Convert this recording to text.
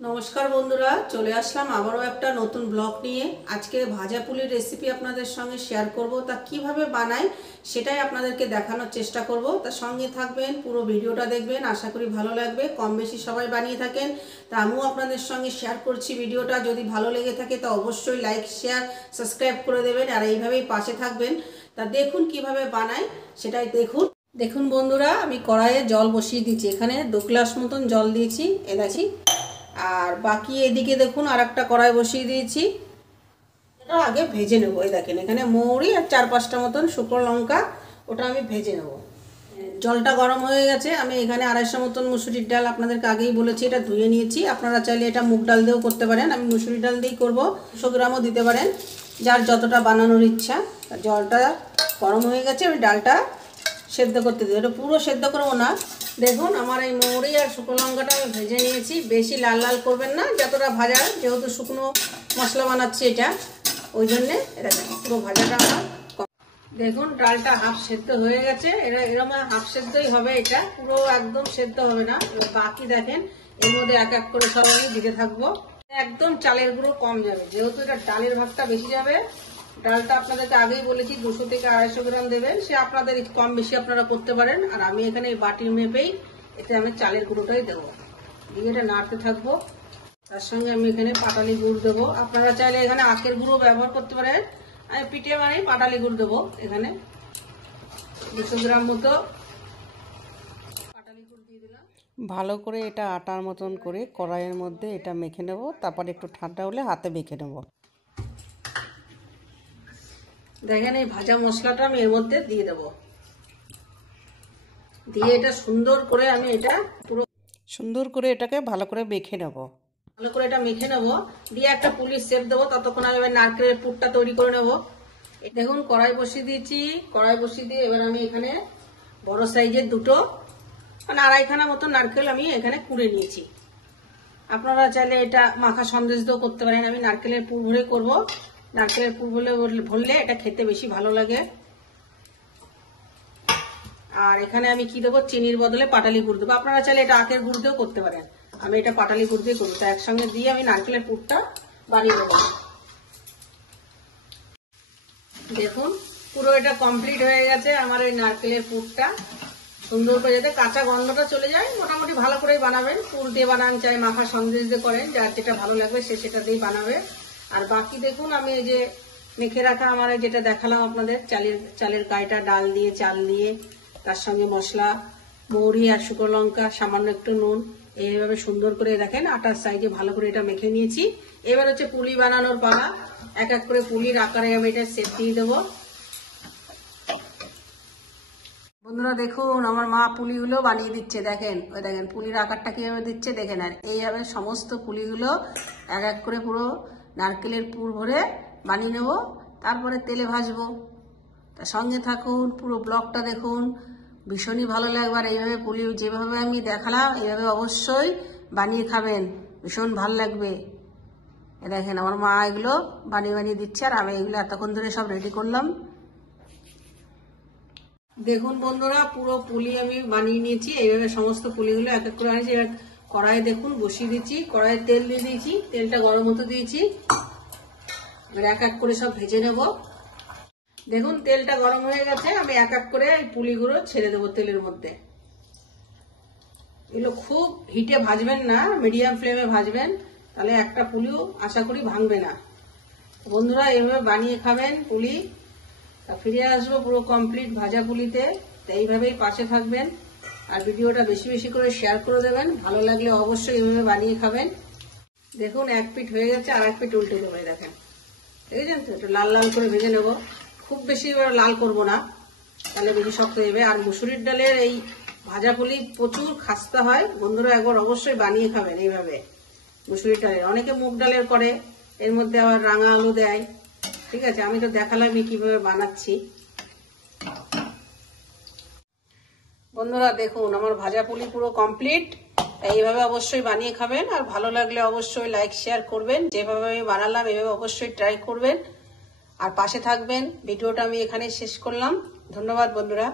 নমস্কার বন্ধুরা, চলে আসলাম আবারও একটা নতুন ব্লগ নিয়ে। আজকে ভাজা পুলির রেসিপি আপনাদের সঙ্গে শেয়ার করব। তা কিভাবে বানাই সেটাই আপনাদেরকে দেখানোর চেষ্টা করব। তার সঙ্গে থাকবেন, পুরো ভিডিওটা দেখবেন, আশা করি ভালো লাগবে। কম বেশি সবাই বানিয়ে থাকেন, তা আমিও আপনাদের সঙ্গে শেয়ার করছি ভিডিওটা। যদি ভালো লেগে থাকে তা অবশ্যই লাইক, শেয়ার, সাবস্ক্রাইব করে দেবেন আর এইভাবেই পাশে থাকবেন। তা দেখুন কিভাবে বানাই সেটাই দেখুন বন্ধুরা, আমি কড়াইয়ে জল বসিয়ে দিচ্ছি। এখানে 2 গ্লাস মতন জল দিয়েছি, এলাচি। আর বাকি এদিকে দেখুন আর একটা কড়াই বসিয়ে দিয়েছি, এটা আগে ভেজে নেবো। এই দেখেন এখানে মৌরি আর 4-5টা মতন শুকনো লঙ্কা, ওটা আমি ভেজে নেব। জলটা গরম হয়ে গেছে। আমি এখানে 250 মতন মুসুরির ডাল, আপনাদেরকে আগেই বলেছি এটা ধুয়ে নিয়েছি। আপনারা চাইলে এটা মুগ ডাল দিয়েও করতে পারেন, আমি মুসুরির ডাল দিয়েই করবো। 100 গ্রামও দিতে পারেন, যার যতটা বানানোর ইচ্ছা। জলটা গরম হয়ে গেছে, আমি ডালটা সেদ্ধ করতে দিই। এটা পুরো সেদ্ধ করবো না। দেখুন আমার এই মৌরি আর শুকনো লঙ্কাটা আমি ভেজে নিয়েছি। বেশি লাল লাল করবেন না, যতটা ভাজা, যেহেতু শুকনো মশলা বানাচ্ছি এটা, ওই জন্যে এটা পুরো ভাজাটা আমার। দেখুন ডালটা হাফ সেদ্ধ হয়ে গেছে, এরকম হাফ সেদ্ধই হবে, এটা পুরো একদম সেদ্ধ হবে না। বাকি দেখেন এর মধ্যে এক এক করে সব আমি দিতে থাকবো। একদম চালের গুঁড়ো কম যাবে, যেহেতু এটা ডালের ভাগটা বেশি যাবে। ডালটা আপনাদেরকে আগেই বলেছি 200 থেকে 250 গ্রাম দেবেন, সে আপনাদের কম বেশি আপনারা করতে পারেন। আর আমি এখানে এই বাটির মেপেই এতে আমি চালের গুঁড়োটাই দেবো, দিয়ে এটা নাড়তে থাকবো। তার সঙ্গে আমি এখানে পাটালি গুড় দেবো। আপনারা চাইলে এখানে আখের গুঁড়ো ব্যবহার করতে পারেন। আমি পিঠে বানাই পাটালি গুড় দেবো। এখানে 200 গ্রাম মতো পাটালি গুড় দিয়ে দিলাম। ভালো করে এটা আটার মতন করে কড়াইয়ের মধ্যে এটা মেখে নেব। তারপর একটু ঠান্ডা হলে হাতে মেখে নেব। দেখেন এই ভাজা মশলাটা আমি এর মধ্যে দিয়ে দেবো, দিয়ে এটা সুন্দর করে আমি এটা পুরো সুন্দর করে এটাকে ভালো করে মেখে নেব। ভালো করে এটা মেখে নেব, দিয়ে একটা পুলির শেপ দেবো। ততক্ষণ আমি নারকেলের পুরটা তৈরি করে নেব। দেখুন কড়াই বসিয়ে দিয়েছি। কড়াই বসিয়ে দিয়ে এবার আমি এখানে বড় সাইজের দুটো, মানে 2.5খানা মতো নারকেল আমি এখানে কুড়ে নিয়েছি। আপনারা চাইলে এটা মাখা সন্দেশ দিয়েও করতে পারেন। আমি নারকেলের পুর ভরে করবো। নারকেলের পুর ভরলে এটা খেতে বেশি ভালো লাগে। আর এখানে আমি কি দেবো, চিনির বদলে পাটালি গুড় দেবো। আপনারা চাইলে এটা আখের গুড় দিয়েও করতে পারেন, আমি এটা পাটালি গুড় দিয়ে করবো। তো একসঙ্গে দিয়ে আমি নারকেলের পুরটা বানিয়ে দেবো। দেখুন পুরো এটা কমপ্লিট হয়ে গেছে আমার এই নারকেলের পুরটা। সুন্দর করে যাতে কাঁচা গন্ধটা চলে যায়, মোটামুটি ভালো করেই বানাবেন। পুর দিয়ে বানান, চাই মাখা সন্দেশ দিয়ে করেন, যার যেটা ভালো লাগবে সে সেটা দিয়েই বানাবে। আর বাকি দেখুন আমি এই যে মেখে রাখা আমার যেটা দেখালাম আপনাদের, চালের গাইটা, ডাল দিয়ে, চাল দিয়ে, তার সঙ্গে মশলা, মৌরি আর শুকনো লঙ্কা, সামান্য একটু নুন, এইভাবে সুন্দর করে দেখেন আটার সাইজে ভালো করে এটা মেখে নিয়েছি। এবার হচ্ছে পুলি বানানোর পালা। এক এক করে পুলির আকারে আমি এটা শেপ দিয়ে দেবো। বন্ধুরা দেখুন আমার মা পুলিগুলো বানিয়ে দিচ্ছে। দেখেন ওই দেখেন পুলির আকারটা কিভাবে দিচ্ছে দেখেন। আর এইভাবে সমস্ত পুলিগুলো এক এক করে পুরো নারকেলের পুর ভরে বানিয়ে নেব, তারপরে তেলে ভাজবো। তার সঙ্গে থাকুন, পুরো ব্লগটা দেখুন, ভীষণই ভালো লাগবে। আর এইভাবে পুলি যেভাবে আমি দেখালাম এইভাবে অবশ্যই বানিয়ে খাবেন, ভীষণ ভালো লাগবে। দেখেন আমার মা এগুলো বানিয়ে দিচ্ছে, আর আমি এগুলো এতক্ষণ ধরে সব রেডি করলাম। দেখুন বন্ধুরা পুরো পুলি আমি বানিয়ে নিয়েছি। এইভাবে সমস্ত পুলিগুলো এক এক করে আনিয়েছি। এবার কড়াই দেখুন বসিয়ে দিচ্ছি, কড়াইয়ে তেল দিয়ে দিয়েছি, তেলটা গরম হতে দিয়েছি। এবার এক এক করে সব ভেজে নেব। দেখুন তেলটা গরম হয়ে গেছে, আমি এক এক করে এই পুলিগুলো ছেড়ে দেবো তেলের মধ্যে। এগুলো খুব হিটে ভাজবেন না, মিডিয়াম ফ্লেমে ভাজবেন, তাহলে একটা পুলিও আশা করি ভাঙবে না। বন্ধুরা এইভাবে বানিয়ে খাবেন পুলি। ফিরে আসবো পুরো কমপ্লিট ভাজা পুলিতে। তো এইভাবেই পাশে থাকবেন, আর ভিডিওটা বেশি বেশি করে শেয়ার করে দেবেন। ভালো লাগলে অবশ্যই এইভাবে বানিয়ে খাবেন। দেখুন এক পিঠ হয়ে গেছে, আর এক পিঠ উল্টে দেবো। দেখেন দেখেছেন তো, একটু লাল লাল করে ভেজে নেব। খুব বেশি লাল করব না, তাহলে বেশি শক্ত হয়ে যাবে। আর মুসুরির ডালের এই ভাজা পুলি প্রচুর খাস্তা হয়। বন্ধুরা একবার অবশ্যই বানিয়ে খাবেন এইভাবে মুসুরির ডালের। অনেকে মুগ ডালের করে, এর মধ্যে আবার রাঙা আলু দেয়। ঠিক আছে, আমি তো দেখালামই কিভাবে বানাচ্ছি। বন্ধুরা দেখুন আমার ভাজা পুলি পুরো কমপ্লিট। এইভাবে অবশ্যই বানিয়ে খাবেন, আর ভালো লাগলে অবশ্যই লাইক শেয়ার করবেন। যেভাবে আমি বানালাম এইভাবে অবশ্যই ট্রাই করবেন, আর পাশে থাকবেন। ভিডিওটা আমি এখানে শেষ করলাম। ধন্যবাদ বন্ধুরা।